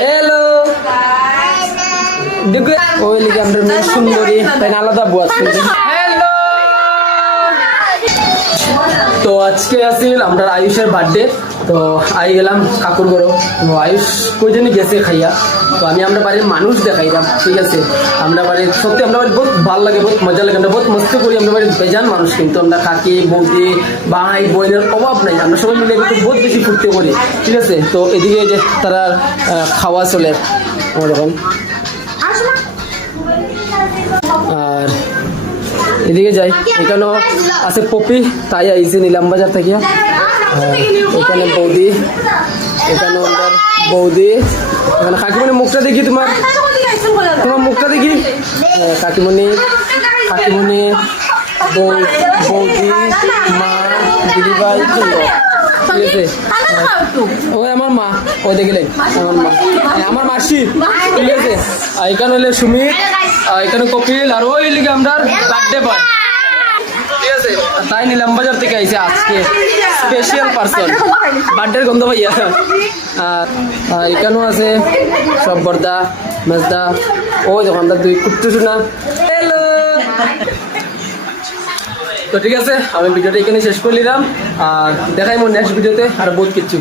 Hello দেখো ওই লিগে আমরা মেয়ে সুন্দরী তাই না আলাদা বুয়া হ্যালো। তো আজকে আসিল আমরা আয়ুষের বার্থডে, তো আই গেলাম কাকুর ঘর। তো আয়ুষ কই জানি গেছে খাইয়া, তো আমরা বাড়ির মানুষ দেখাইলাম, ঠিক আছে। আমরা বাড়ির সত্যি আমরা বাড়ি বহুত ভালো লাগে, বহুত মজা লাগে, আমরা বহুত মস্তি করি। আমরা বাড়ির বেজান মানুষ, কিন্তু আমরা কাকি বৌদি ভাই বোনের অভাব নাই, আমরা সবাই মিলে কিন্তু বহুত বেশি ফুর্তি করি, ঠিক আছে। তো এদিকে যে তারা খাওয়া চলে ওরকম, আর এদিকে যাই এখানেও আছে পপি, তাই আইসে নিলাম বাজার থেকে। এখানে বৌদি, এখানে ওনার বৌদি, এখানে কাকিমণি মুখটা দেখি, তোমার মুখটা দেখি। কাকিমণি কাকিমণি বৌদি মা দিদি ভাই সুন্দর, ঠিক আছে। ওই আমার মা, ওই দেখলেন আমার মা, আমার মাসি, ঠিক আছে। এখানে হলে সুমিত, এখানে কপিল, আর ওই লিগে আমরা বার্থডে পাই, ঠিক আছে। তাই নিলাম বাজার থেকে আইসে আজকে স্পেশাল পার্সন, বার্থডের গন্ধ ভাইয়া। আর এখানেও আছে সব বর্দা মেজদা, ওই দেখো আমরা দুই কুট্টু শোনা। হ্যালো। তো ঠিক আছে, আমি ভিডিওটা এখানে শেষ করে নিলাম, আর দেখাই মোর নেক্সট ভিডিওতে আর বহুত কিছু।